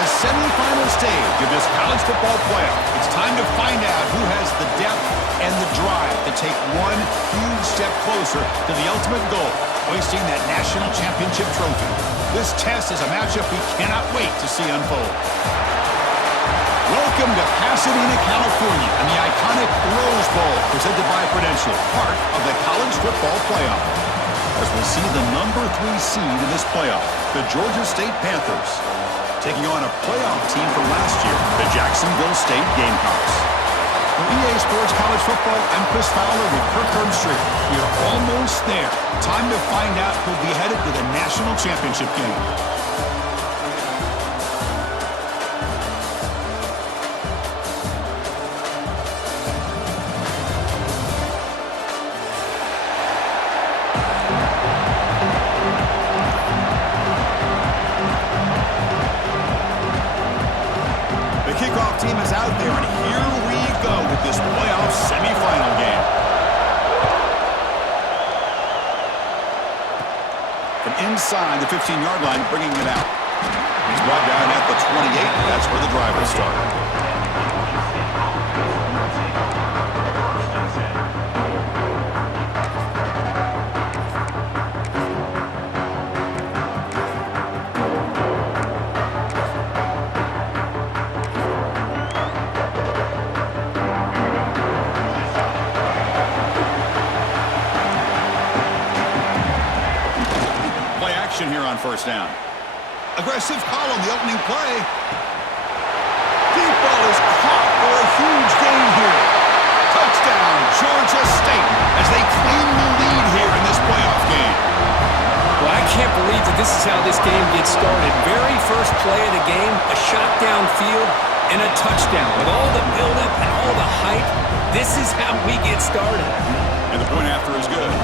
the semifinal stage of this college football playoff. It's time to find out who has the depth and the drive to take one huge step closer to the ultimate goal, hoisting that national championship trophy. This test is a matchup we cannot wait to see unfold. Welcome to Pasadena, California, and the iconic Rose Bowl, presented by Prudential, part of the college football playoff. As we see the number 3 seed in this playoff, the Georgia State Panthers, taking on a playoff team from last year, the Jacksonville State Gamecocks. For EA Sports College Football, I'm Chris Fowler with Kirk Herbstreit. We are almost there. Time to find out who'll be headed to the national championship game. Team is out there, and here we go with this playoff semifinal game. From inside the 15-yard line, bringing it out. He's brought down at the 28. That's where the drive will start. Here on first down. Aggressive call on the opening play. Deep ball is caught for a huge gain here. Touchdown, Georgia State, as they claim the lead here in this playoff game. Well, I can't believe that this is how this game gets started. Very first play of the game, a shot downfield and a touchdown. With all the buildup and all the hype, this is how we get started. And the point after is good.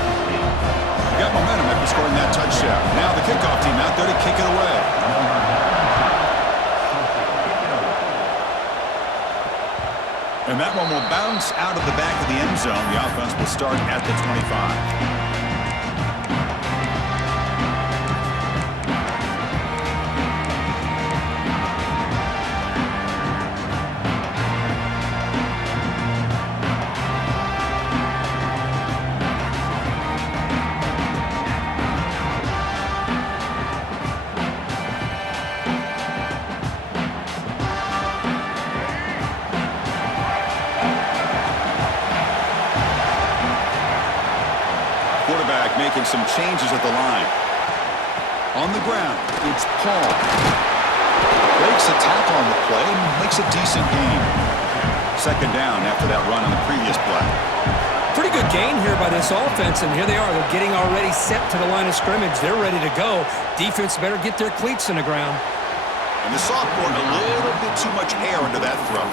Got momentum after scoring that touchdown. Now the kickoff team out there to kick it away. And that one will bounce out of the back of the end zone. The offense will start at the 25. Making some changes at the line. On the ground, it's Paul. Breaks a tackle on the play and makes a decent gain. Second down after that run on the previous play. Pretty good gain here by this offense, and here they are. They're getting already set to the line of scrimmage. They're ready to go. Defense better get their cleats in the ground. And the sophomore, a little bit too much air into that throw.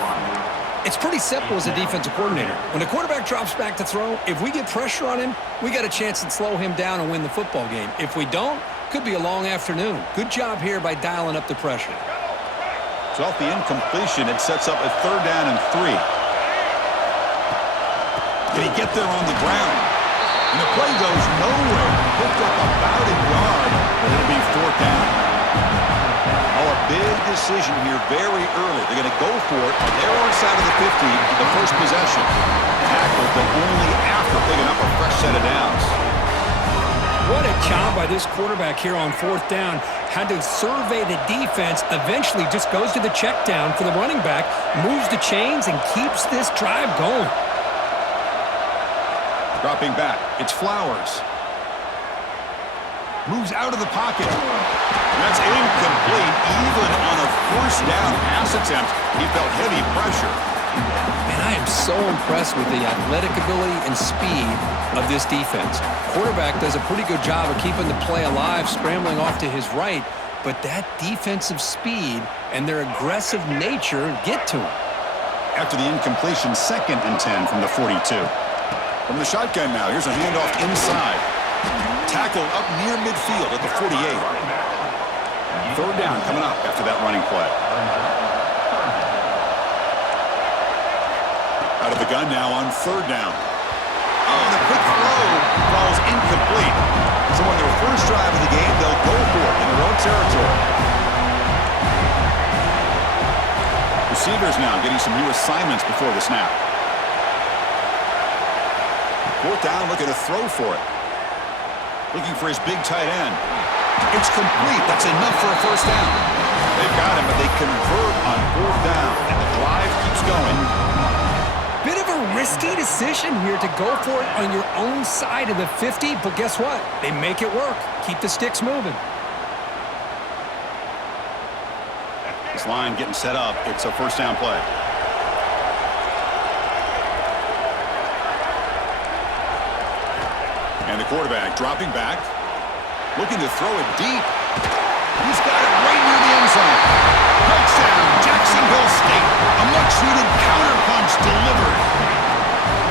It's pretty simple as a defensive coordinator. When the quarterback drops back to throw, if we get pressure on him, we got a chance to slow him down and win the football game. If we don't, could be a long afternoon. Good job here by dialing up the pressure. So off the incompletion, it sets up a 3rd down and 3. Can he get there on the ground? And the play goes nowhere. Picked up about a yard, but it'll be 4th down. Oh, a big decision here very early. They're going to go for it on their own side of the 50 for the first possession. Tackled, but only after picking up a fresh set of downs. What a job by this quarterback here on 4th down. Had to survey the defense, eventually just goes to the check down for the running back, moves the chains, and keeps this drive going. Dropping back, it's Flowers. Moves out of the pocket. That's incomplete. Even on a 1st down pass attempt, he felt heavy pressure. And I am so impressed with the athletic ability and speed of this defense. Quarterback does a pretty good job of keeping the play alive, scrambling off to his right, but that defensive speed and their aggressive nature get to him. After the incompletion, 2nd and 10 from the 42. From the shotgun now, here's a handoff inside. Tackled up near midfield at the 48. 3rd down coming up after that running play. Out of the gun now on 3rd down. Oh, the quick throw falls incomplete. So on their first drive of the game, they'll go for it in their own territory. receivers now getting some new assignments before the snap. Fourth down, looking to throw for it. Looking for his big tight end. It's complete. That's enough for a first down. They've got him, but they convert on fourth down, and the drive keeps going. Bit of a risky decision here to go for it on your own side of the 50, but guess what? They make it work. Keep the sticks moving. This line getting set up. It's a first down play. And the quarterback dropping back, looking to throw it deep. He's got it right near the end zone. Touchdown, Jacksonville State. A much-needed counterpunch delivered.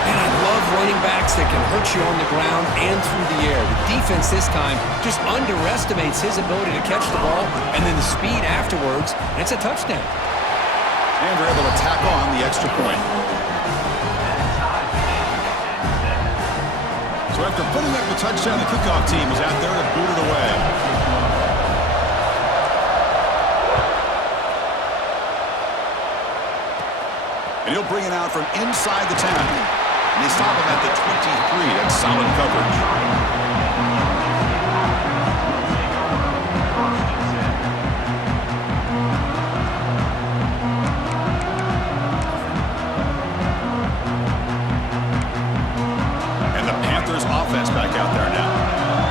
And I love running backs that can hurt you on the ground and through the air. The defense this time just underestimates his ability to catch the ball, and then the speed afterwards, and it's a touchdown. And they're able to tack on the extra point. So after putting up the touchdown, the kickoff team is out there to boot it away. And he'll bring it out from inside the 10. And they stop him at the 23. That's solid coverage. And the Panthers offense back out there now.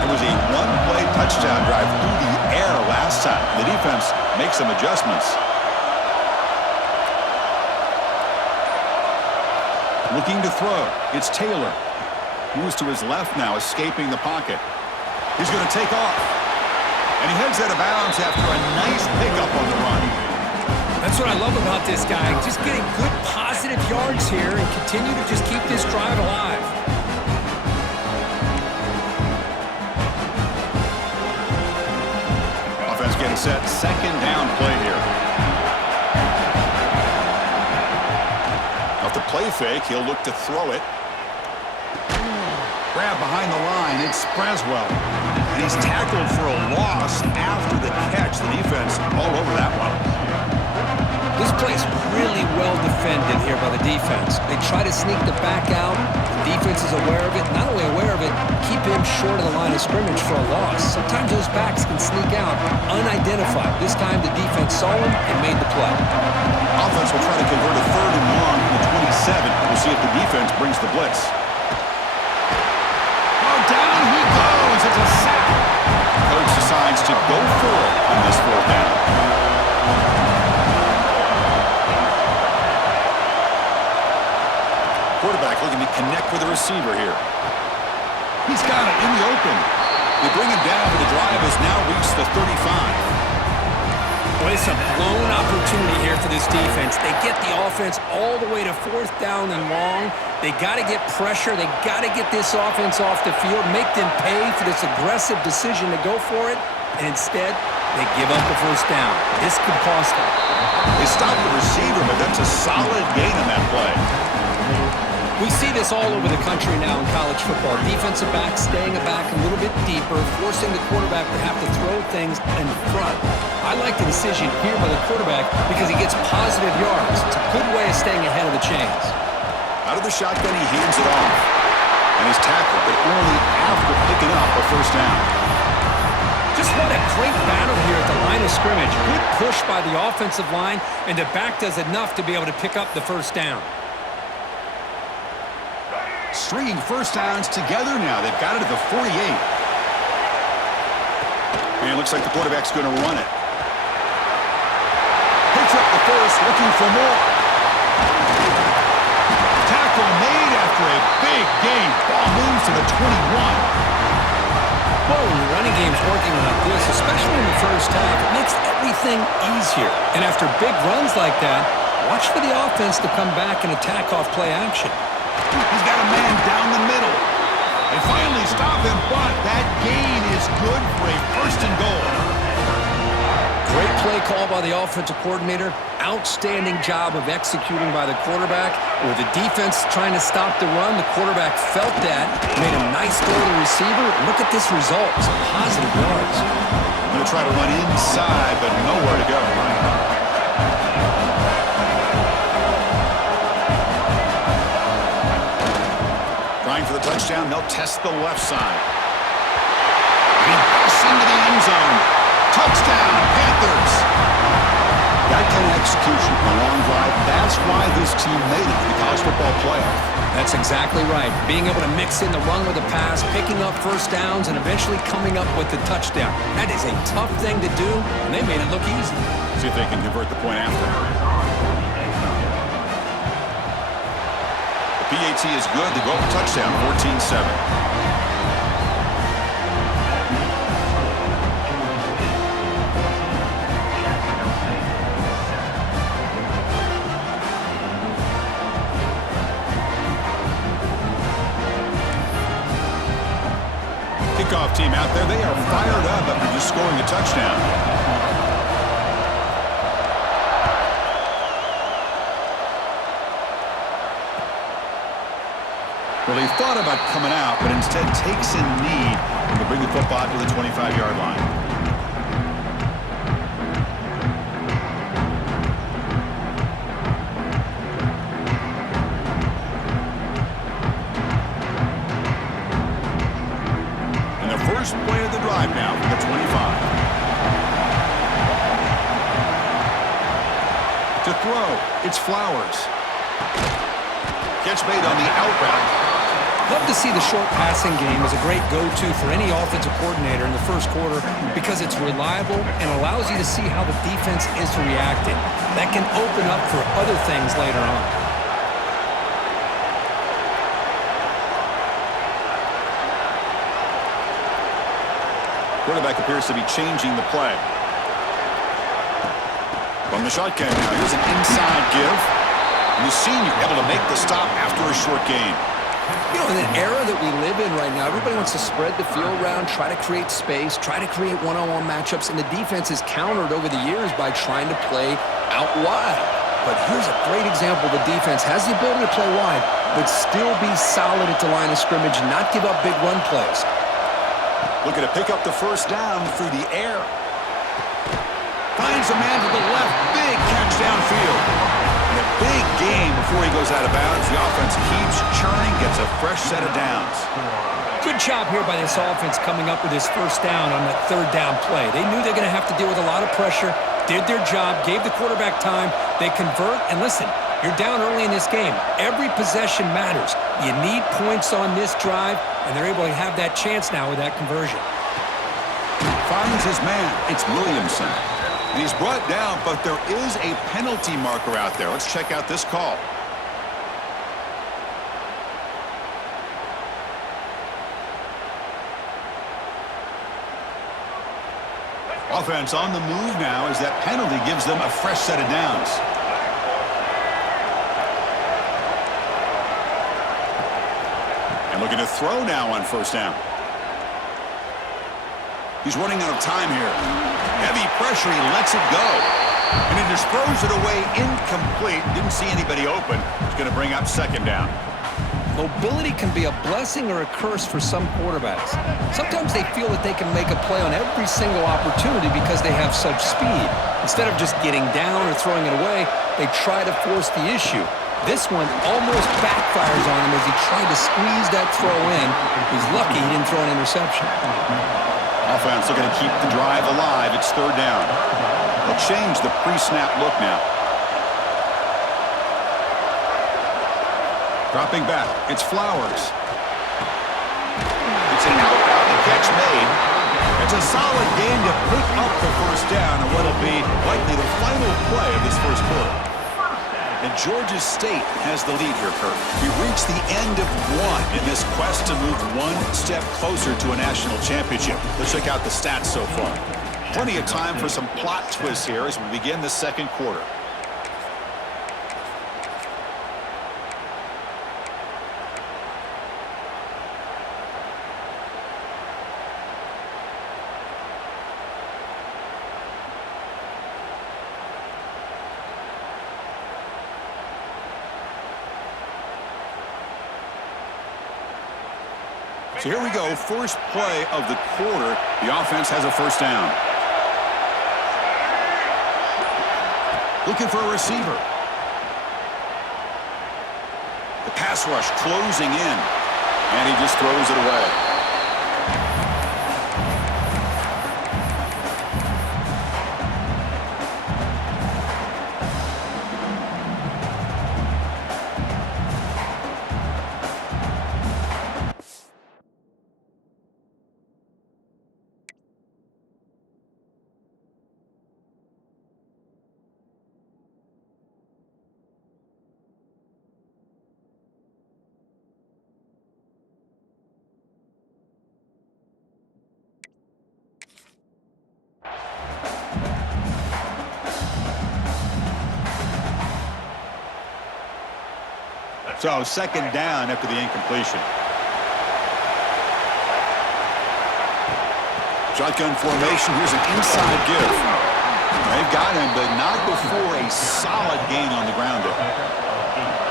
It was a one-play touchdown drive through the air last time. The defense makes some adjustments. Looking to throw. It's Taylor. Moves to his left now, escaping the pocket. He's going to take off. And he heads out of bounds after a nice pickup on the run. That's what I love about this guy. Just getting good positive yards here and continue to just keep this drive alive. Offense getting set. Second down play here. Off the play fake, he'll look to throw it. Grab behind the line, it's Braswell. And he's tackled for a loss after the catch. The defense all over that one. This play's really well defended here by the defense. They try to sneak the back out. The defense is aware of it. Not only aware of it, keep him short of the line of scrimmage for a loss. Sometimes those backs can sneak out unidentified. This time the defense saw him and made the play. Offense will try to convert a third and long from the 27. We'll see if the defense brings the blitz. Oh, down he goes. It's a sack. Coach decides to go for it on this fourth down. Quarterback looking to connect with the receiver here. He's got it in the open. They bring him down, but the drive has now reached the 35. Well, it's a blown opportunity here for this defense. They get the offense all the way to fourth down and long. They got to get pressure. They got to get this offense off the field, make them pay for this aggressive decision to go for it, and instead, they give up the first down. This could cost them. They stop the receiver, but that's a solid gain on that play. We see this all over the country now in college football. Defensive backs staying back a little bit deeper, forcing the quarterback to have to throw things in front. I like the decision here by the quarterback because he gets positive yards. It's a good way of staying ahead of the chains. Out of the shotgun, he hands it off. And he's tackled, but only after picking up a first down. Just what a great battle here at the line of scrimmage. Good push by the offensive line, and the back does enough to be able to pick up the first down. Stringing first downs together now. They've got it at the 48. And it looks like the quarterback's going to run it. Picks up the first, looking for more. Tackle made after a big gain. Ball moves to the 21. Well, when the running game's working like this, especially in the first half, it makes everything easier. And after big runs like that, watch for the offense to come back and attack off play action. He's got a man down the middle. They finally stop him, but that gain is good for a first and goal. Great play call by the offensive coordinator. Outstanding job of executing by the quarterback. With the defense trying to stop the run, the quarterback felt that, made a nice throw to the receiver. Look at this result. Some positive yards. Going to try to run inside, but nowhere to go. for the touchdown. They'll test the left side. And he busts into the end zone. Touchdown, Panthers. That kind of execution, a long drive, that's why this team made it to the college football playoff. That's exactly right. Being able to mix in the run with the pass, picking up first downs, and eventually coming up with the touchdown. That is a tough thing to do, and they made it look easy. See if they can convert the point after. The PAT is good. They go up a touchdown, 14-7. Kickoff team out there. They are fired up after just scoring a touchdown. Well, he thought about coming out, but instead takes a knee to bring the football to the 25-yard line. First play of the drive now from the 25. To throw, it's Flowers. Catch made on the out route. Love to see the short passing game as a great go-to for any offensive coordinator in the first quarter because it's reliable and allows you to see how the defense is reacting. That can open up for other things later on. Quarterback appears to be changing the play. From the shotgun now, here's an inside give. And the senior able to make the stop after a short gain. You know, in the era that we live in right now, everybody wants to spread the field around, try to create space, try to create one-on-one matchups, and the defense is countered over the years by trying to play out wide. But here's a great example. The defense has the ability to play wide, but still be solid at the line of scrimmage and not give up big run plays. Looking to pick up the first down through the air. Finds a man to the left. Big catch downfield. And a big game before he goes out of bounds. The offense keeps churning, gets a fresh set of downs. Good job here by this offense coming up with his first down on that third down play. They knew they were going to have to deal with a lot of pressure, did their job, gave the quarterback time. They convert, and listen, you're down early in this game. Every possession matters. You need points on this drive, and they're able to have that chance now with that conversion. Finds his man. It's Williamson. And he's brought down, but there is a penalty marker out there. Let's check out this call. Offense on the move now as that penalty gives them a fresh set of downs. And looking to throw now on first down. He's running out of time here. Heavy pressure, he lets it go. And he just throws it away incomplete. Didn't see anybody open. He's going to bring up second down. Mobility can be a blessing or a curse for some quarterbacks. Sometimes they feel that they can make a play on every single opportunity because they have such speed. Instead of just getting down or throwing it away, they try to force the issue. This one almost backfires on him as he tried to squeeze that throw in. He's lucky he didn't throw an interception. Offense looking to keep the drive alive. It's third down. They'll change the pre-snap look now. Dropping back, it's Flowers. It's an out route, the catch made. It's a solid gain to pick up the first down and what'll be likely the final play of this first quarter. And Georgia State has the lead here, Kirk. We've reached the end of one in this quest to move one step closer to a national championship. Let's check out the stats so far. Plenty of time for some plot twists here as we begin the second quarter. So here we go, first play of the quarter. The offense has a first down. Looking for a receiver. The pass rush closing in. And he just throws it away. So second down after the incompletion. Shotgun formation. Here's an inside give. They've got him, but not before a solid gain on the ground there.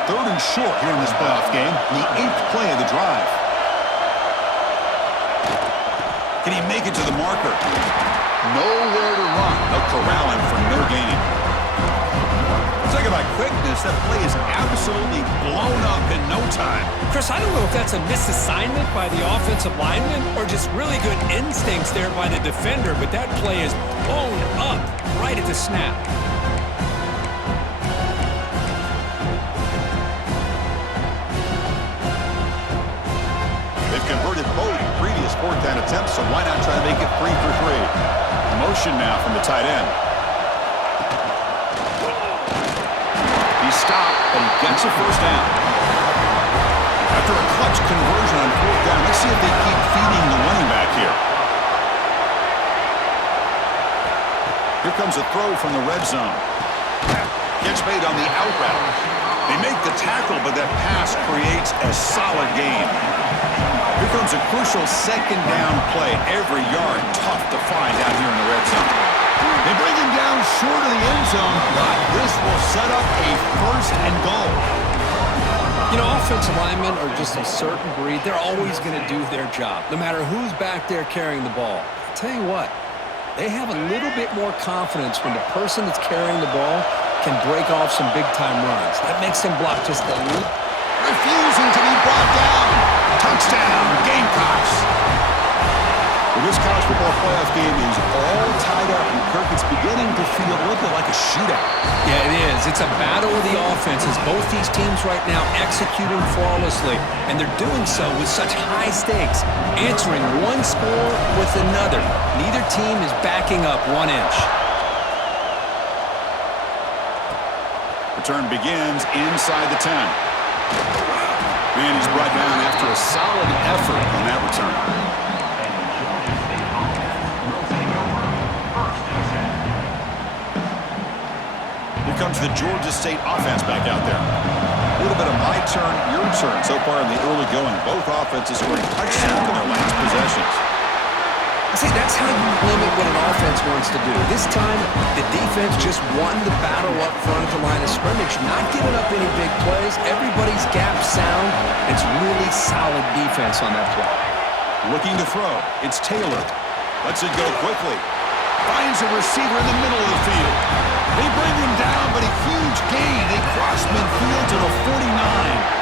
Third and short here in this playoff game. The 8th play of the drive. Can he make it to the marker? Nowhere to run. They'll corral him for no gain. Talk about quickness. That play is absolutely blown up in no time. Chris, I don't know if that's a misassignment by the offensive lineman or just really good instincts there by the defender, but that play is blown up right at the snap. They've converted both previous fourth down attempts, so why not try to make it 3 for 3? Motion now from the tight end. Stop, but he gets a first down. After a clutch conversion on fourth down, let's see if they keep feeding the running back here. Here comes a throw from the red zone. Catch made on the out route. They make the tackle, but that pass creates a solid gain. Here comes a crucial second down play. Every yard tough to find down here in the red zone. They bring him down short of the end zone, but this will set up a first and goal. You know, offensive linemen are just a certain breed. They're always going to do their job, no matter who's back there carrying the ball. I'll tell you what, they have a little bit more confidence when the person that's carrying the ball can break off some big-time runs. That makes them block just a little. Refusing to be brought down. Touchdown, Gamecocks. Well, this college football playoff game is all tied up, and Kirk, it's beginning to feel a little bit like a shootout. Yeah, it is. It's a battle of the offenses. Both these teams right now executing flawlessly, and they're doing so with such high stakes, answering one score with another. Neither team is backing up 1 inch. Return begins inside the 10. And he's brought down after a solid effort on that return. Here comes the Georgia State offense back out there. A little bit of my turn, your turn so far in the early going. Both offenses scoring touchdowns in their last possessions. I say that's how you limit what an offense wants to do. This time, the defense just won the battle up front at the line of scrimmage, not giving up any big plays. Everybody's gap sound. It's really solid defense on that play. Looking to throw. It's Taylor. Lets it go quickly. Finds a receiver in the middle of the field. They bring him down, but a huge gain. They cross midfield to the 49.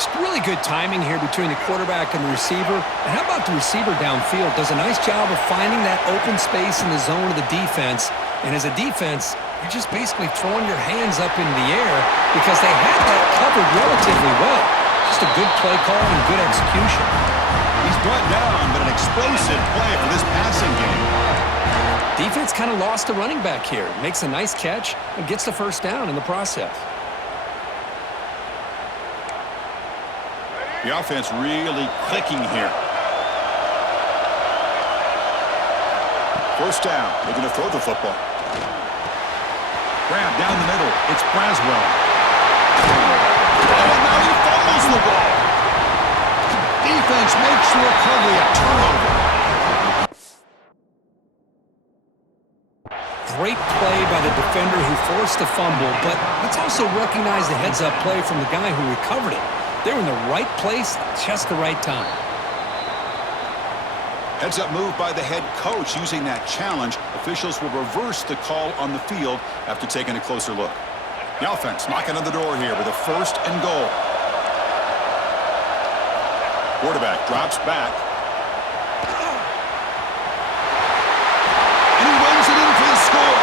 It's really good timing here between the quarterback and the receiver. And how about the receiver downfield? Does a nice job of finding that open space in the zone of the defense. And as a defense, you're just basically throwing your hands up in the air because they had that covered relatively well. Just a good play call and good execution. He's brought down, but an explosive play for this passing game. Defense kind of lost the running back here. Makes a nice catch and gets the first down in the process. The offense really clicking here. First down. Looking to throw the football. Grab down the middle. It's Braswell. Oh, now he fumbles the ball. Defense makes the recovery a turnover. Great play by the defender who forced the fumble, but let's also recognize the heads-up play from the guy who recovered it. They're in the right place at just the right time. Heads-up move by the head coach using that challenge. Officials will reverse the call on the field after taking a closer look. The offense knocking on the door here with a first and goal. Quarterback drops back. And he runs it in for the score.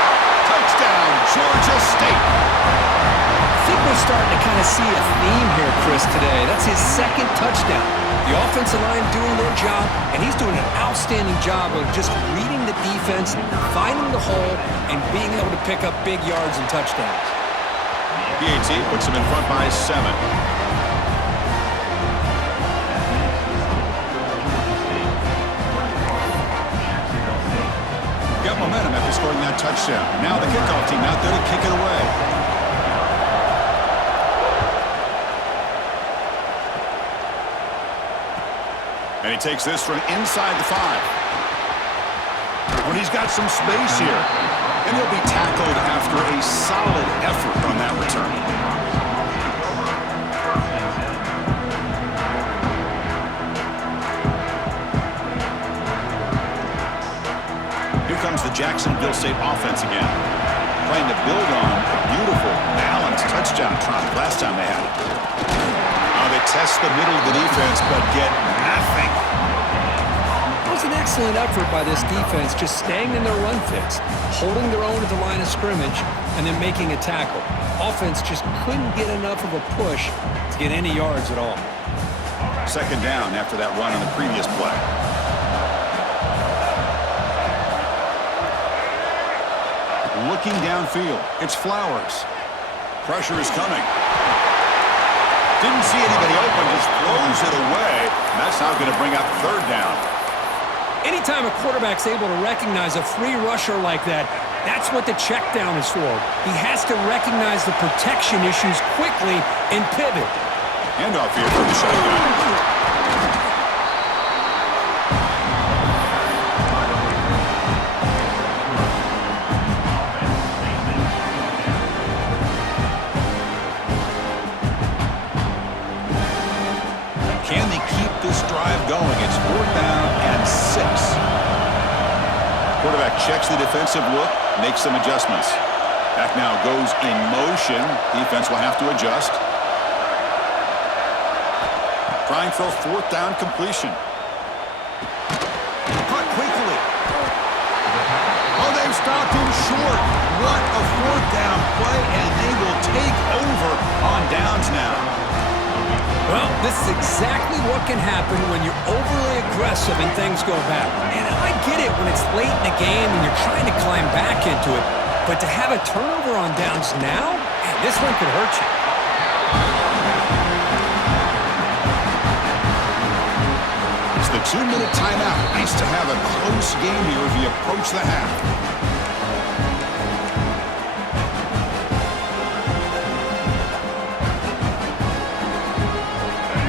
Touchdown, Georgia State. I think we're starting to kind of see a theme here, Chris, today. That's his second touchdown. The offensive line doing their job, and he's doing an outstanding job of just reading the defense, finding the hole, and being able to pick up big yards and touchdowns. PAT puts him in front by 7. Got momentum after scoring that touchdown. Now the kickoff team out there to kick it away. And he takes this from inside the 5. When he's got some space here. And he'll be tackled after a solid effort on that return. Here comes the Jacksonville State offense again. Trying to build on a beautiful, balanced touchdown trot last time they had it. Now they test the middle of the defense, but get nothing. It was an excellent effort by this defense, just staying in their run fits, holding their own at the line of scrimmage, and then making a tackle. Offense just couldn't get enough of a push to get any yards at all. Second down after that run on the previous play. Looking downfield, it's Flowers. Pressure is coming. Didn't see anybody open, just throws it away. And that's now going to bring up third down. Anytime a quarterback's able to recognize a free rusher like that, that's what the check down is for. He has to recognize the protection issues quickly and pivot. Handoff here for the shotgun. Can they keep this drive going? It's 4th down and 6. Quarterback checks the defensive look, makes some adjustments. Back now goes in motion. Defense will have to adjust. Trying for a 4th down completion. Caught quickly. Oh, they've stopped him short. What a 4th down play, and they will take over on downs now. Well, this is exactly what can happen when you're overly aggressive and things go bad. And I get it when it's late in the game and you're trying to climb back into it. But to have a turnover on downs now, man, this one could hurt you. It's the 2-minute timeout. Nice to have a close game here as we approach the half.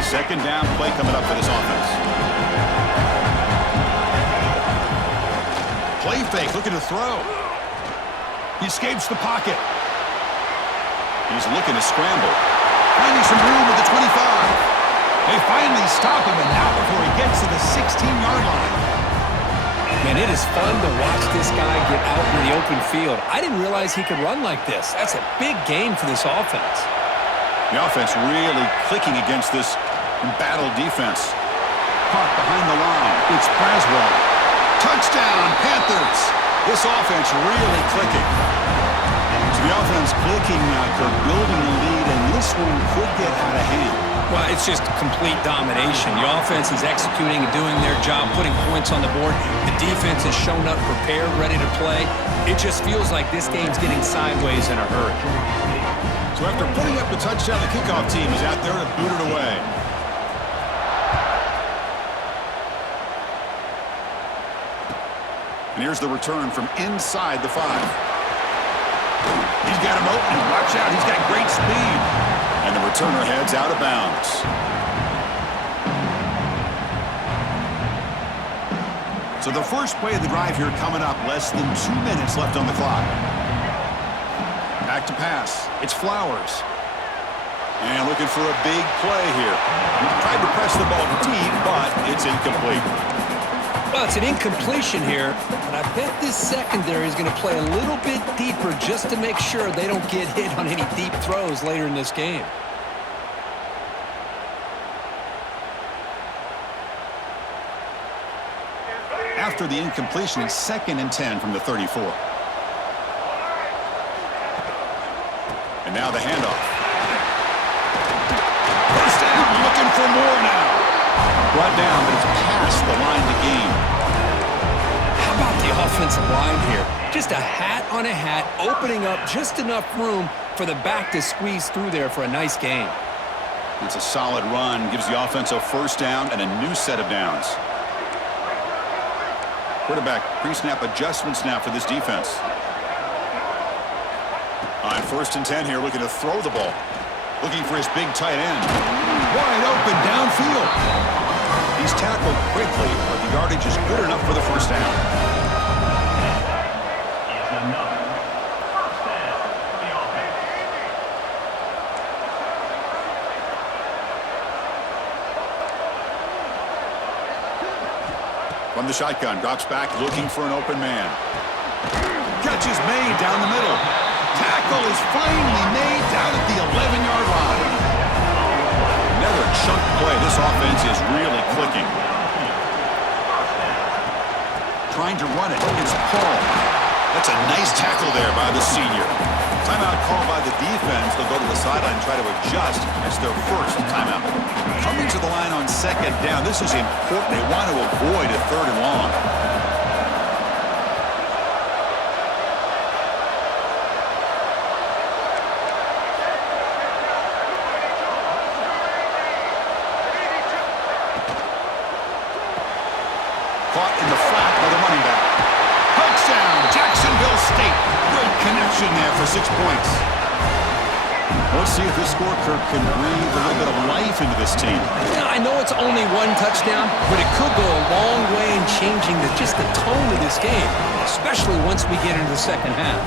Second down play coming up for this offense. Play fake, looking to throw. He escapes the pocket. He's looking to scramble. Finding some room at the 25. They finally stop him, and now before he gets to the 16-yard line. Man, it is fun to watch this guy get out in the open field. I didn't realize he could run like this. That's a big game for this offense. The offense really clicking against this embattled defense. Caught behind the line. It's Braswell. Touchdown, Panthers. This offense really clicking. So the offense clicking now. They're building the lead, and this one could get out of hand. Well, it's just complete domination. The offense is executing and doing their job, putting points on the board. The defense has shown up prepared, ready to play. It just feels like this game's getting sideways in a hurry. So after putting up the touchdown, the kickoff team is out there to boot it away. And here's the return from inside the 5. He's got him open. Watch out. He's got great speed. And the returner heads out of bounds. So the first play of the drive here coming up. Less than 2 minutes left on the clock. Back to pass. It's Flowers. And looking for a big play here. Tried to press the ball deep, but it's incomplete. Well, it's an incompletion here, but I bet this secondary is going to play a little bit deeper just to make sure they don't get hit on any deep throws later in this game. After the incompletion, it's 2nd and 10 from the 34. And now the handoff. First down, looking for more now. Brought down, but it's past the line to gain. How about the offensive line here? Just a hat on a hat, opening up just enough room for the back to squeeze through there for a nice gain. It's a solid run, gives the offense a first down and a new set of downs. Quarterback pre-snap adjustments now for this defense. On 1st and 10 here, looking to throw the ball. Looking for his big tight end. Wide open downfield. He's tackled quickly, but the yardage is good enough for the first down. From the shotgun, drops back, looking for an open man. Catch is made down the middle. Tackle is finally made down at the 11-yard line. Another chunk play. This offense is really clicking. Trying to run it. It's Paul. That's a nice tackle there by the senior. Timeout called by the defense. They'll go to the sideline and try to adjust. It's their first timeout. Coming to the line on 2nd down. This is important. They want to avoid a 3rd and long. Caught in the flat by the running back. Touchdown, Jacksonville State. Great connection there for 6 points. Let's see if this scorecard can breathe a little bit of life into this team. Yeah, I know it's only 1 touchdown, but it could go a long way in changing just the tone of this game, especially once we get into the second half.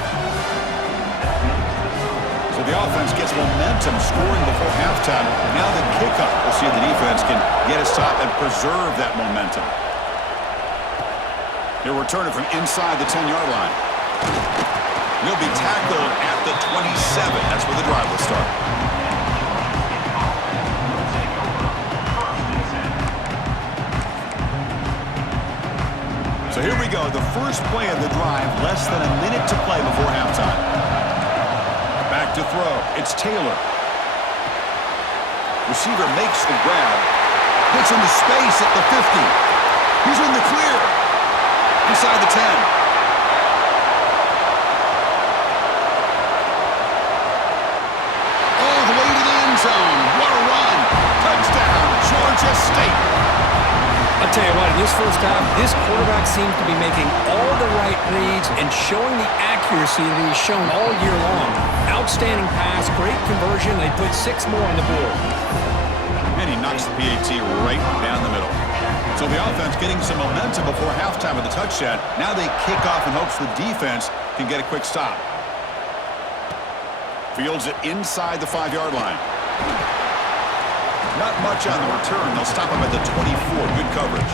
So the offense gets momentum scoring before halftime. Now the kickoff. We'll see if the defense can get a stop and preserve that momentum. He'll return it from inside the 10-yard line. He'll be tackled at the 27. That's where the drive will start. So here we go. The first play of the drive, less than a minute to play before halftime. Back to throw. It's Taylor. Receiver makes the grab. Gets into space at the 50. He's in the clear. Inside the 10. Zone. What a run. Touchdown, Georgia State. I'll tell you what, in this first half, this quarterback seems to be making all the right reads and showing the accuracy that he's shown all year long. Outstanding pass, great conversion. They put 6 more on the board. And he knocks the PAT right down the middle. So the offense getting some momentum before halftime with the touchdown. Now they kick off in hopes the defense can get a quick stop. Fields it inside the 5-yard line. Not much on the return. They'll stop him at the 24. Good coverage.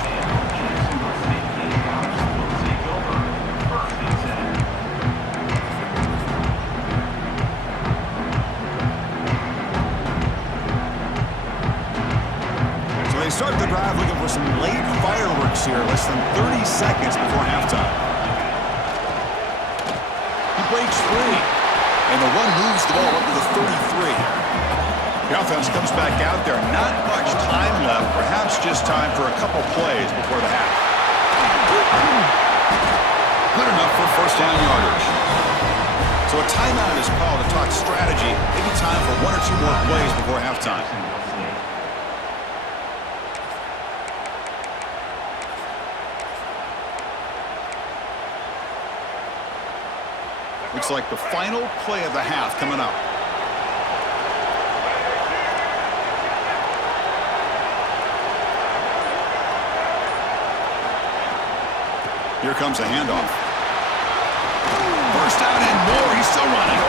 So they start the drive looking for some late fireworks here. Less than 30 seconds before halftime. He breaks free. And the run moves the ball up to the 33. The offense comes back out there. Not much time left. Perhaps just time for a couple plays before the half. Good enough for first down yardage. So a timeout is called to talk strategy. Maybe time for 1 or 2 more plays before halftime. Looks like the final play of the half coming up. Here comes a handoff. First down and more. He's still running.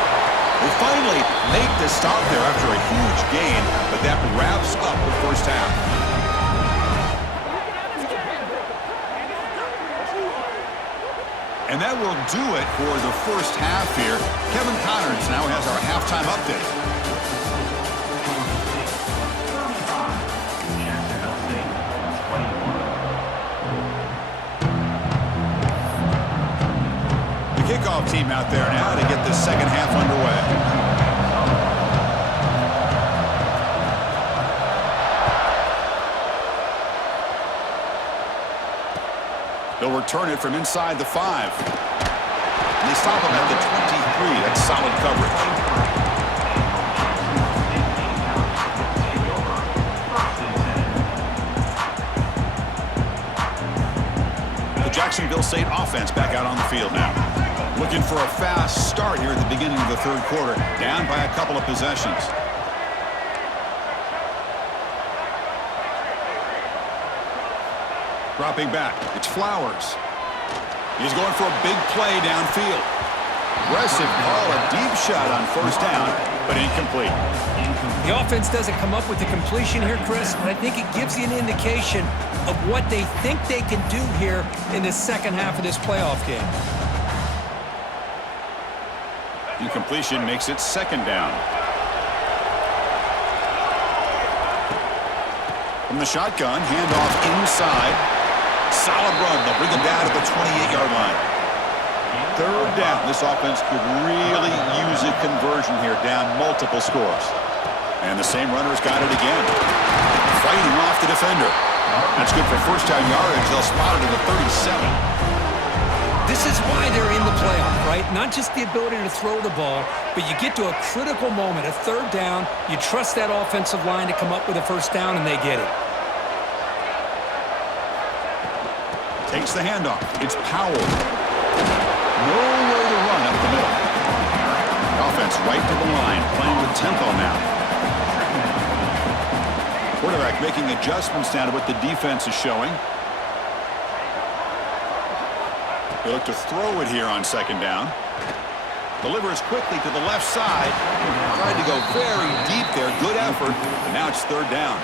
They finally make the stop there after a huge gain, but that wraps up the first half. And that will do it for the first half here. Kevin Connors now has our halftime update. Kickoff team out there now to get this second half underway. They'll return it from inside the 5. And they stop him at the 23. That's solid coverage. The Jacksonville State offense back out on the field now. Looking for a fast start here at the beginning of the third quarter. Down by a couple of possessions. Dropping back. It's Flowers. He's going for a big play downfield. Aggressive call, a deep shot on first down, but incomplete. The offense doesn't come up with the completion here, Chris, but I think it gives you an indication of what they think they can do here in the second half of this playoff game. Incompletion makes it second down. From the shotgun, handoff inside. Solid run. They'll bring him down to the 28-yard line. Third down. This offense could really use a conversion here, down multiple scores. And the same runner's got it again. Fighting off the defender. That's good for first down yardage. They'll spot it at the 37. This is why they're in the playoff, right? Not just the ability to throw the ball, but you get to a critical moment, a third down. You trust that offensive line to come up with a first down, and they get it. Takes the handoff. It's Powell. Nowhere to run up the middle. Offense right to the line, playing with tempo now. Quarterback making adjustments down to what the defense is showing. They look to throw it here on second down. Delivers quickly to the left side. Tried to go very deep there. Good effort. And now it's third down.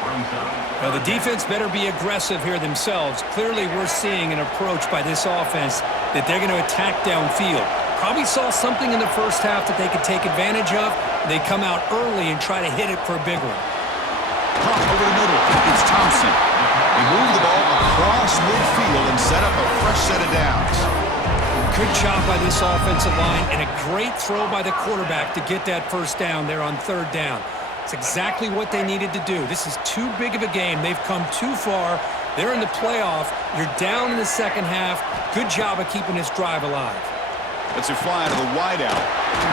Well, the defense better be aggressive here themselves. Clearly, we're seeing an approach by this offense that they're going to attack downfield. Probably saw something in the first half that they could take advantage of. They come out early and try to hit it for a big one. Caught over the middle. It's Thompson. They move the ball across midfield and set up a fresh set of downs. Good job by this offensive line and a great throw by the quarterback to get that first down there on third down. It's exactly what they needed to do. This is too big of a game. They've come too far. They're in the playoff. You're down in the second half. Good job of keeping this drive alive. Let's it fly to the wideout.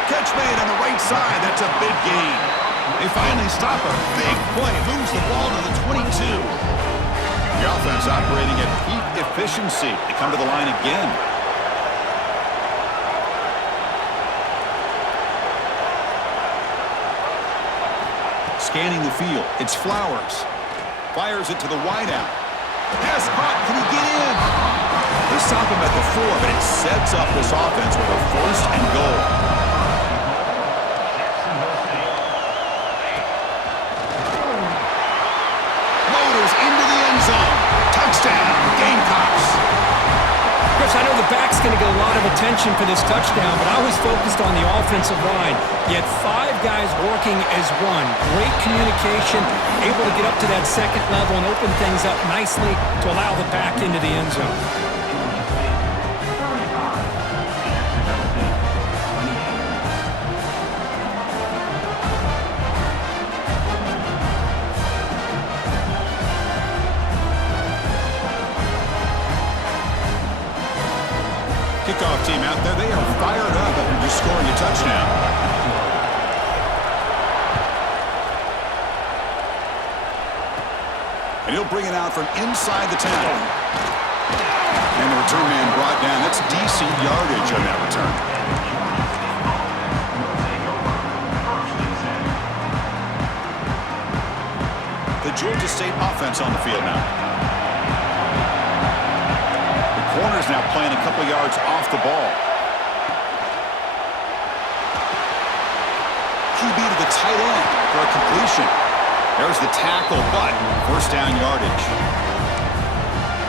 Catch made on the right side. That's a big gain. They finally stop a big play. Moves the ball to the 22. The offense operating at peak efficiency. They come to the line again. Scanning the field. It's Flowers. Fires it to the wideout. Pass caught. Can he get in? They stop him at the 4, but it sets up this offense with a first and goal. Loaders into the end zone. Touchdown. Gamecocks. Chris, I know the back's going to get a lot of attention for this touchdown, but I was focused on the offensive line. You had 5 guys working as one. Great communication, able to get up to that second level and open things up nicely to allow the back into the end zone. Kickoff team out there, they are fired up after just scoring a touchdown. And he'll bring it out from inside the 10. And the return man brought down. That's decent yardage on that return. The Georgia State offense on the field now. Corner's now playing a couple yards off the ball. QB to the tight end for a completion. There's the tackle, but first down yardage.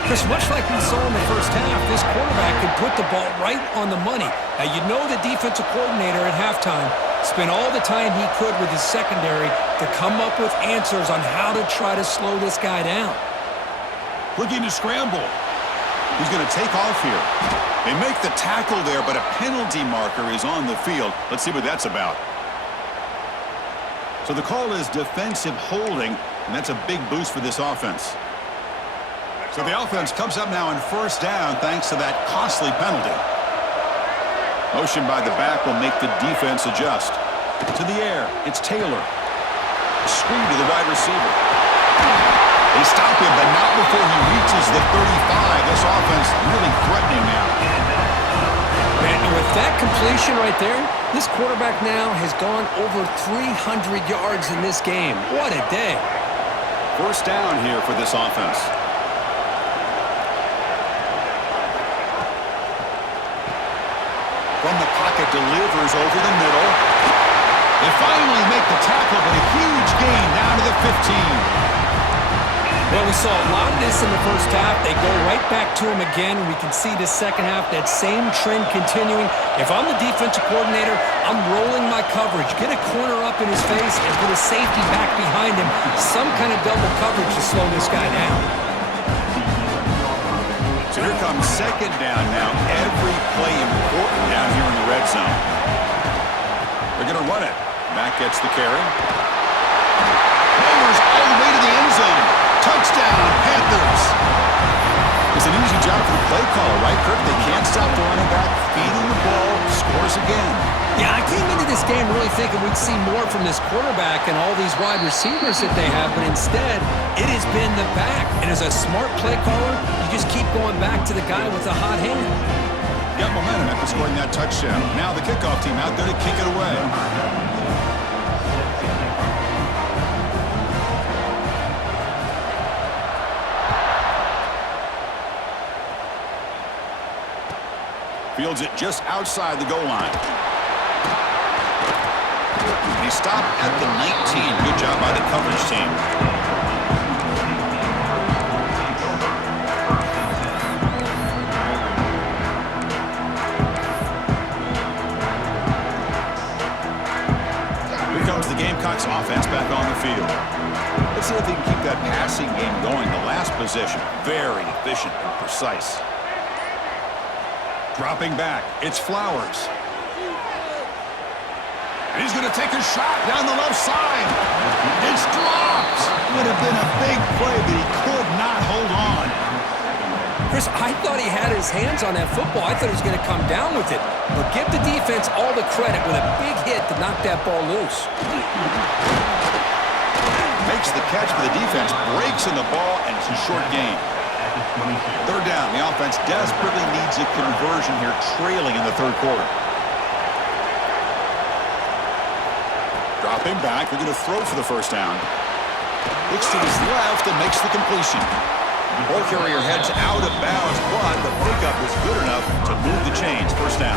Chris, much like we saw in the first half, this quarterback could put the ball right on the money. Now, you know the defensive coordinator at halftime spent all the time he could with his secondary to come up with answers on how to try to slow this guy down. Looking to scramble. Who's going to take off here? They make the tackle there, but a penalty marker is on the field. Let's see what that's about. So the call is defensive holding, and that's a big boost for this offense. So the offense comes up now on first down thanks to that costly penalty. Motion by the back will make the defense adjust. To the air, it's Taylor. Screen to the wide receiver. They stop him, but not before he reaches the 35. This offense really threatening now. And with that completion right there, this quarterback now has gone over 300 yards in this game. What a day. First down here for this offense. From the pocket, delivers over the middle. They finally make the tackle, but a huge gain down to the 15. Well, we saw a lot of this in the first half. They go right back to him again. We can see the second half, that same trend continuing. If I'm the defensive coordinator, I'm rolling my coverage. Get a corner up in his face and put a safety back behind him. Some kind of double coverage to slow this guy down. So here comes second down now. Every play important down here in the red zone. They're going to run it. Matt gets the carry. Bowers all the way to the end zone. Touchdown, Panthers. It's an easy job for the play caller, right, Kirk? They can't stop the running back, feeding the ball, scores again. Yeah, I came into this game really thinking we'd see more from this quarterback and all these wide receivers that they have, but instead, it has been the back. And as a smart play caller, you just keep going back to the guy with the hot hand. Got momentum after scoring that touchdown. Now the kickoff team out there to kick it away. Fields it just outside the goal line. He stopped at the 19. Good job by the coverage team. Here comes the Gamecocks offense back on the field. Let's see if they can keep that passing game going. The last possession, very efficient and precise. Dropping back, it's Flowers. And he's going to take a shot down the left side. It's dropped. Would have been a big play, but he could not hold on. Chris, I thought he had his hands on that football. I thought he was going to come down with it. But give the defense all the credit with a big hit to knock that ball loose. Makes the catch for the defense, breaks in the ball, and it's a short gain. Third down. The offense desperately needs a conversion here, trailing in the third quarter. Dropping back. They're going to throw for the first down. Looks to his left and makes the completion. Ball carrier heads out of bounds, but the pickup is good enough to move the chains. First down.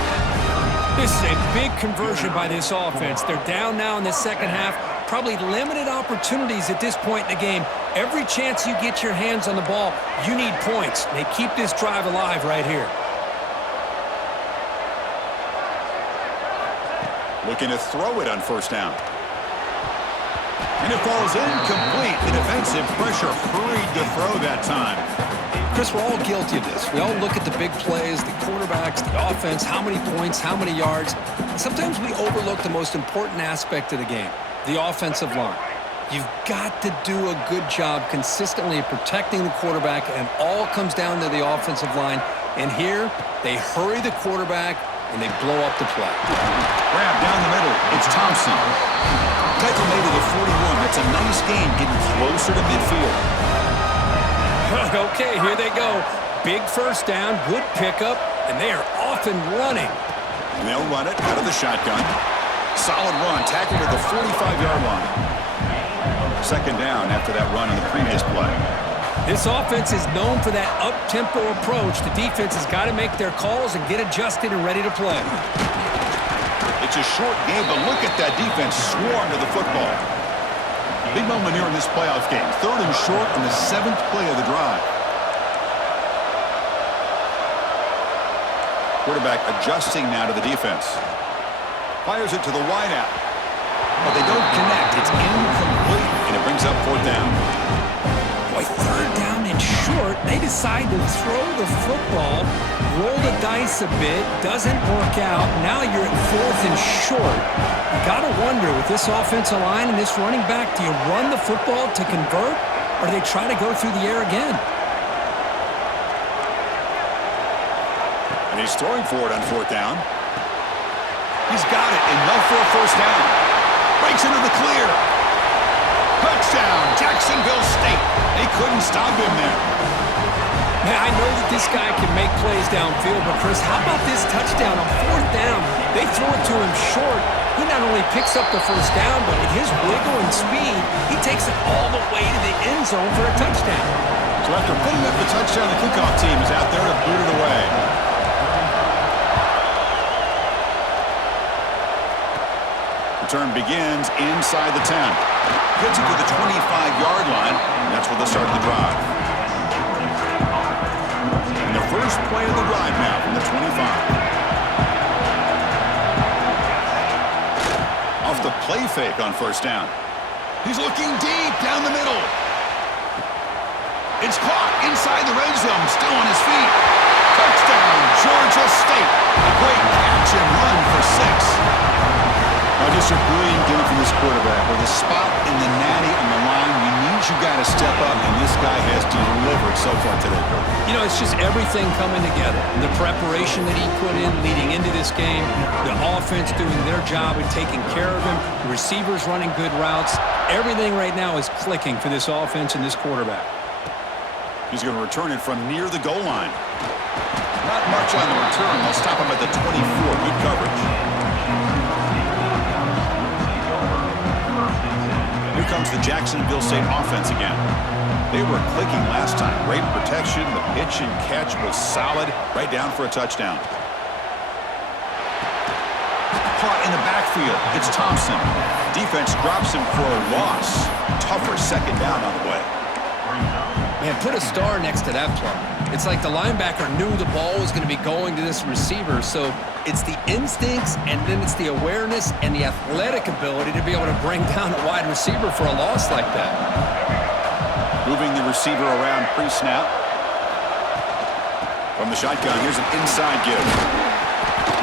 This is a big conversion by this offense. They're down now in the second half. Probably limited opportunities at this point in the game. Every chance you get your hands on the ball, you need points. They keep this drive alive right here. Looking to throw it on first down. And it falls incomplete. The defensive pressure hurried to throw that time. Chris, we're all guilty of this. We all look at the big plays, the quarterbacks, the offense, how many points, how many yards. And sometimes we overlook the most important aspect of the game, the offensive line. You've got to do a good job consistently of protecting the quarterback, and all comes down to the offensive line. And here, they hurry the quarterback, and they blow up the play. Grab down the middle. It's Thompson. Tackle made to the 41. That's a nice gain, getting closer to midfield. Okay, here they go. Big first down, good pickup, and they are off and running. And they'll run it out of the shotgun. Solid run, tackled at the 45-yard line. Second down after that run in the previous play. This offense is known for that up-tempo approach. The defense has got to make their calls and get adjusted and ready to play. It's a short game, but look at that defense swarm to the football. Big moment here in this playoff game. Third and short on the 7th play of the drive. Quarterback adjusting now to the defense. Fires it to the wideout. But they don't connect. It's incomplete, and it brings up fourth down. Boy, third down and short. but they decide to throw the football, roll the dice a bit, doesn't work out. Now you're at 4th and short. You got to wonder, with this offensive line and this running back, do you run the football to convert, or do they try to go through the air again? And he's throwing for it on 4th down. He's got it, enough for a first down. Breaks into the clear. Touchdown, Jacksonville State. They couldn't stop him there. Man, I know that this guy can make plays downfield, but Chris, how about this touchdown on 4th down? They throw it to him short. He not only picks up the first down, but with his wiggle and speed, he takes it all the way to the end zone for a touchdown. So after putting up the touchdown, the kickoff team is out there to boot it away. Return begins inside the 10. Gets it to the 25-yard line, and that's where they'll start the drive. And the first play of the drive now from the 25. Off the play fake on first down. He's looking deep down the middle. It's caught inside the red zone, still on his feet. Touchdown, Georgia State. A great catch and run for 6. Just a brilliant game from this quarterback. With a spot in the natty on the line, you got to step up, and this guy has delivered so far today, Kirk. You know, it's just everything coming together. The preparation that he put in leading into this game, the offense doing their job and taking care of him, the receivers running good routes. Everything right now is clicking for this offense and this quarterback. He's going to return it from near the goal line. Not much on the return. They'll stop him at the 24. Good coverage. Here comes the Jacksonville State offense again. They were clicking last time. Great protection. The pitch and catch was solid. Right down for a touchdown. Caught in the backfield. It's Thompson. Defense drops him for a loss. Tougher second down on the way. Man, put a star next to that play. It's like the linebacker knew the ball was going to be going to this receiver, so it's the instincts and then it's the awareness and the athletic ability to be able to bring down a wide receiver for a loss like that. Moving the receiver around pre-snap. From the shotgun, here's an inside give.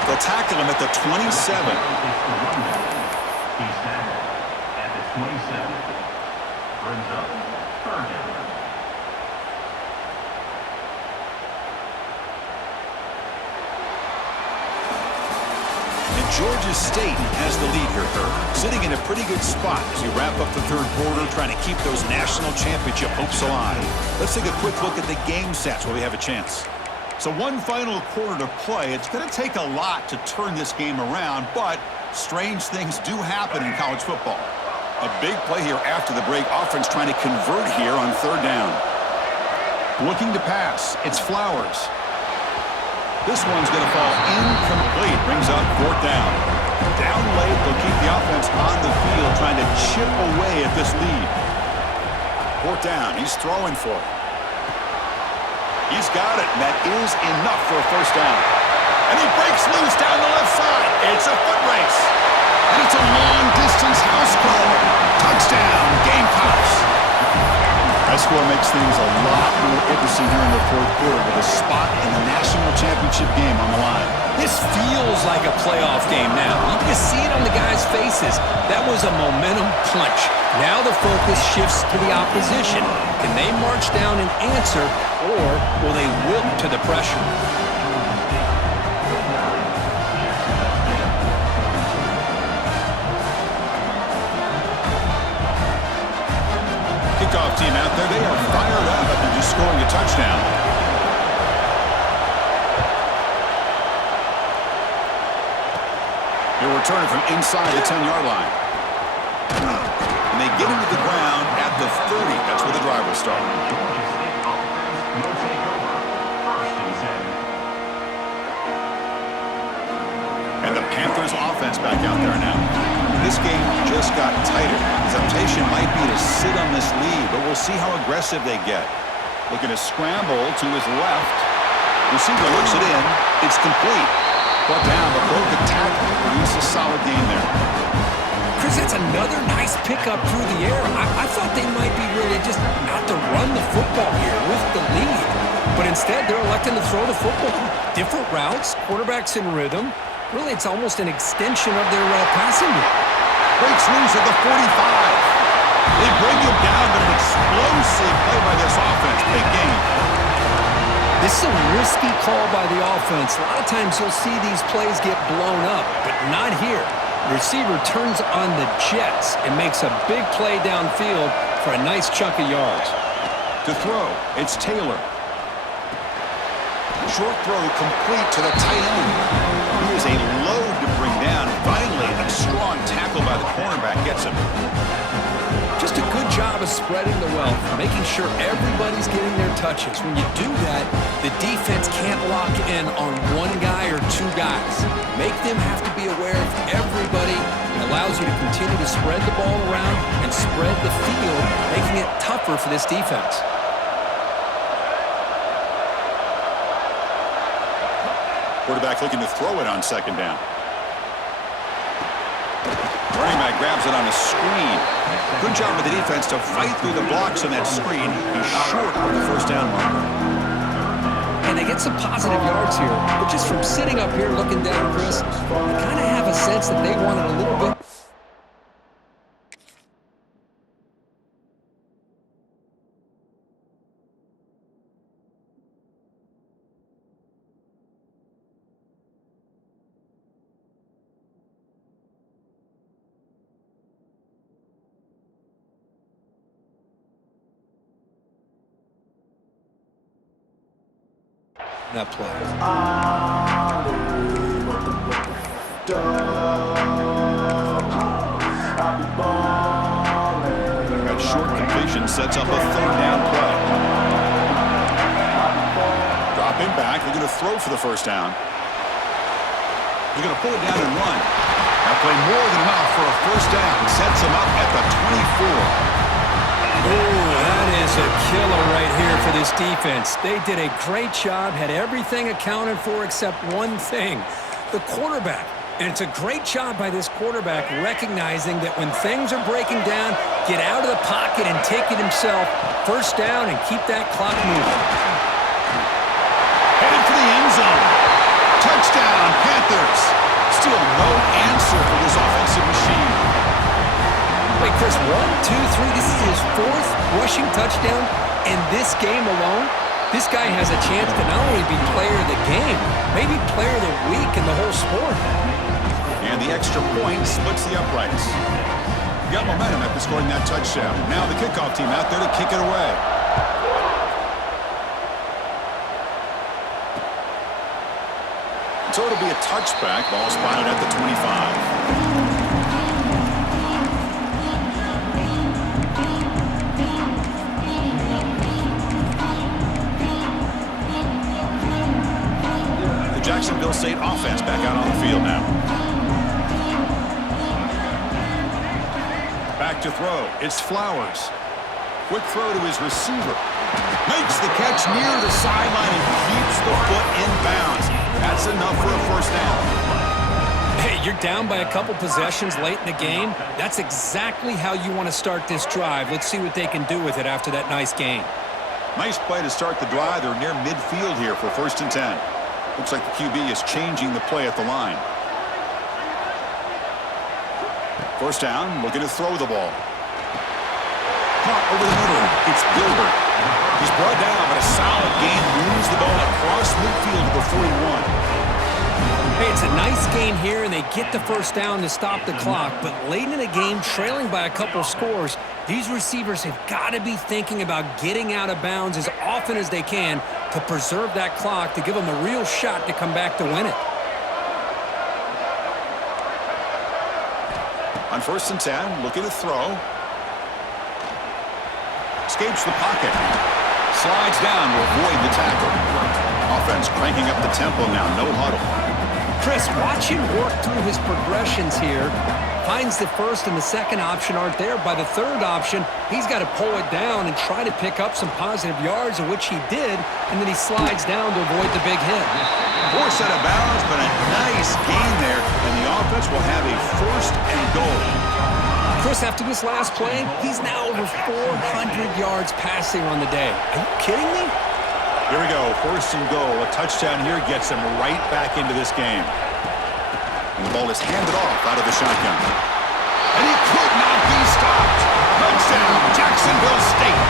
They'll tackle him at the 27. He's at the 27. Brings up third down. Georgia State has the lead here, Kirk. Sitting in a pretty good spot as we wrap up the third quarter, trying to keep those national championship hopes alive. Let's take a quick look at the game stats while we have a chance. So one final quarter to play. It's going to take a lot to turn this game around, but strange things do happen in college football. A big play here after the break. Offense trying to convert here on third down. Looking to pass. It's Flowers. This one's going to fall incomplete. Brings up fourth down. Down late, they'll keep the offense on the field, trying to chip away at this lead. Fourth down, he's throwing for it. He's got it, and that is enough for a first down. And he breaks loose down the left side. It's a foot race. And it's a long-distance house call. Touchdown, Gamecocks. That score makes things a lot more interesting here in the fourth quarter with a spot in the national championship game on the line. This feels like a playoff game now. You can see it on the guys' faces. That was a momentum punch. Now the focus shifts to the opposition. Can they march down and answer, or will they wilt to the pressure? Kickoff team out there, they are fired up after just scoring a touchdown. They'll return it from inside the 10-yard line. And they get him to the ground at the 30. That's where the drive will start. And the Panthers offense back out there now. This game just got tighter. The temptation might be to sit on this lead, but we'll see how aggressive they get. Looking to scramble to his left. Receiver looks it in. It's complete. Brought down, but broke the tackle. Produce a solid game there. Chris, that's another nice pickup through the air. I thought they might be really just out to run the football here with the lead. But instead, they're electing to throw the football. Different routes, quarterbacks in rhythm. Really, it's almost an extension of their passing game. Breaks loose at the 45. They bring him down, but an explosive play by this offense. Big game. This is a risky call by the offense. A lot of times you'll see these plays get blown up, but not here. The receiver turns on the jets and makes a big play downfield for a nice chunk of yards. To throw, it's Taylor. Short throw complete to the tight end. Here's a load to bring down. Finally, a strong tackle by the cornerback gets him. Just a good job of spreading the wealth, making sure everybody's getting their touches. When you do that, the defense can't lock in on one guy or two guys. Make them have to be aware of everybody. It allows you to continue to spread the ball around and spread the field, making it tougher for this defense. Quarterback looking to throw it on second down. Running back grabs it on a screen. Good job with the defense to fight through the blocks on that screen. He's short on the first down marker. And they get some positive yards here. But just from sitting up here looking down, Chris, you kind of have a sense that they wanted a little bit. That play. That short completion sets up a third down play. Drop him back. They're going to throw for the first down. He's going to pull it down and run. That play more than enough for a first down. Sets him up at the 24. Oh, that is a killer right here for this defense. They did a great job, had everything accounted for except one thing, the quarterback. And it's a great job by this quarterback recognizing that when things are breaking down, get out of the pocket and take it himself. First down and keep that clock moving. Headed for the end zone. Touchdown, Panthers. Still no answer for this offensive machine. Wait, Chris, 1, 2, 3, this is his fourth rushing touchdown in this game alone. This guy has a chance to not only be player of the game, maybe player of the week in the whole sport. And the extra point splits the uprights. Got momentum after scoring that touchdown. Now the kickoff team out there to kick it away. So it'll be a touchback. Ball spotted at the 25. Jacksonville State offense back out on the field now. Back to throw. It's Flowers. Quick throw to his receiver. Makes the catch near the sideline and keeps the foot in bounds. That's enough for a first down. Hey, you're down by a couple possessions late in the game. That's exactly how you want to start this drive. Let's see what they can do with it after that nice gain. Nice play to start the drive. They're near midfield here for 1st and 10. Looks like the QB is changing the play at the line. First down, looking to throw the ball. Caught over the middle. It's Gilbert. He's brought down, but a solid gain moves the ball across midfield to the 41. Hey, it's a nice gain here, and they get the first down to stop the clock. But late in the game, trailing by a couple scores, these receivers have got to be thinking about getting out of bounds as often as they can to preserve that clock, to give them a real shot to come back to win it. On 1st and 10, looking to throw. Escapes the pocket. Slides down to avoid the tackle. Offense cranking up the tempo now, no huddle. Chris, watch him work through his progressions here. Finds the first and the second option aren't there. By the third option, he's got to pull it down and try to pick up some positive yards, of which he did, and then he slides down to avoid the big hit. Poor set of balance, but a nice gain there, and the offense will have a 1st and goal. Chris, after this last play, he's now over 400 yards passing on the day. Are you kidding me? Here we go, first and goal. A touchdown here gets them right back into this game. And the ball is handed off out of the shotgun. And he could not be stopped. Touchdown, Jacksonville State.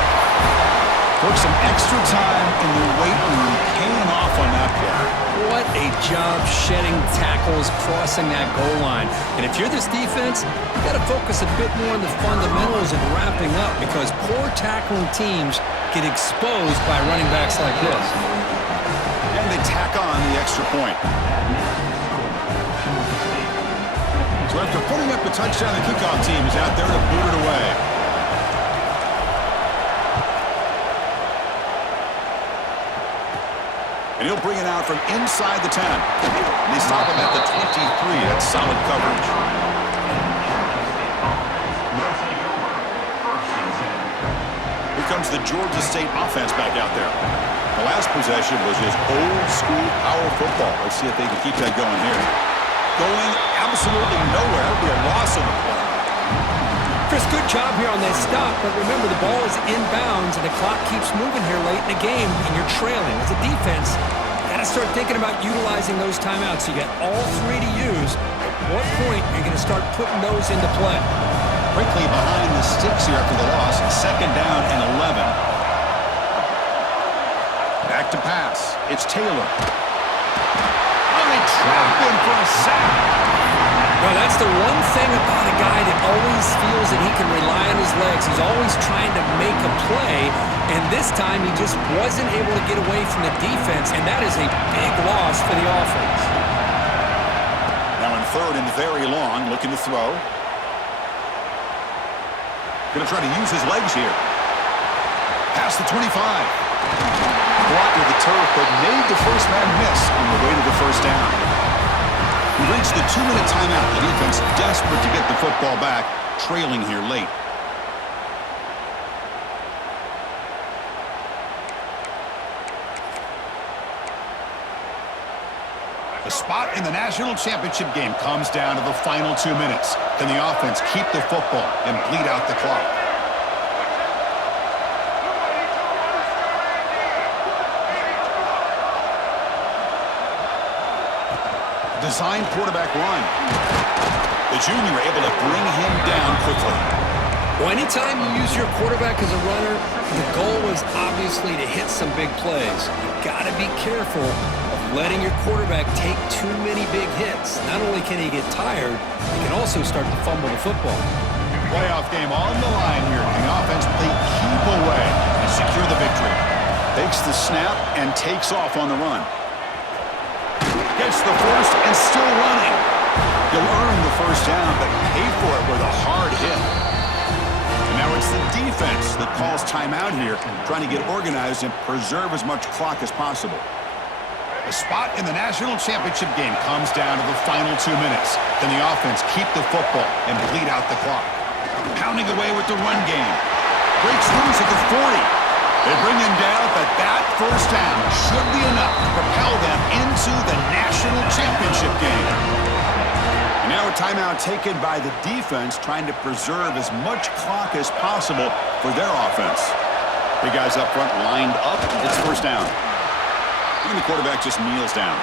Took some extra time in the weight room, paying off on that play. What a job shedding tackles, crossing that goal line. And if you're this defense, you've got to focus a bit more on the fundamentals and wrapping up, because poor tackling teams get exposed by running backs like this. And they tack on the extra point. So after putting up a touchdown, the kickoff team is out there to boot it away. And he'll bring it out from inside the 10. And they stop him at the 23. That's solid coverage. Here comes the Georgia State offense back out there. The last possession was just old school power football. Let's see if they can keep that going here. Going absolutely nowhere. It'll be a loss of the play. Chris, good job here on that stop, but remember, the ball is inbounds and the clock keeps moving here late in the game and you're trailing. As a defense, you got to start thinking about utilizing those timeouts. You got all three to use. At what point are you going to start putting those into play? Quickly behind the sticks here after the loss. Second down and 11. Back to pass. It's Taylor. Oh, they trap him for a sack. Well, that's the one thing about a guy that always feels that he can rely on his legs. He's always trying to make a play, and this time he just wasn't able to get away from the defense, and that is a big loss for the offense. Now in third and very long, looking to throw. Going to try to use his legs here. Past the 25. Blocked to the turf, but made the first man miss on the way to the first down. We reached the 2-minute timeout. The defense desperate to get the football back, trailing here late. The spot in the national championship game comes down to the final 2 minutes. Can the offense keep the football and bleed out the clock? Designed quarterback run. The junior able to bring him down quickly. Well, anytime you use your quarterback as a runner, the goal is obviously to hit some big plays. You've got to be careful of letting your quarterback take too many big hits. Not only can he get tired, he can also start to fumble the football. Playoff game on the line here. Can the offense play keep away and secure the victory? Takes the snap and takes off on the run. Gets the first and still running. He'll earn the first down, but pay for it with a hard hit. And now it's the defense that calls timeout here, trying to get organized and preserve as much clock as possible. The spot in the national championship game comes down to the final 2 minutes. Can the offense keep the football and bleed out the clock? Pounding away with the run game. Breaks loose at the 40. They bring him down, but that first down should be enough to propel them into the national championship game. And now a timeout taken by the defense, trying to preserve as much clock as possible for their offense. The guys up front lined up. It's first down. And the quarterback just kneels down.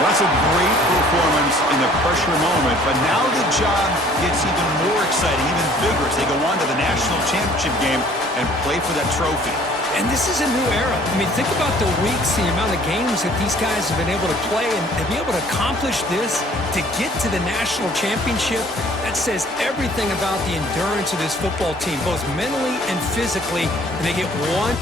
Well, that's a great performance in the pressure moment, but now the job gets even more exciting, even bigger as they go on to the national championship game and play for that trophy. And this is a new era. I mean, think about the weeks, the amount of games that these guys have been able to play, and to be able to accomplish this, to get to the national championship, that says everything about the endurance of this football team, both mentally and physically. And they get one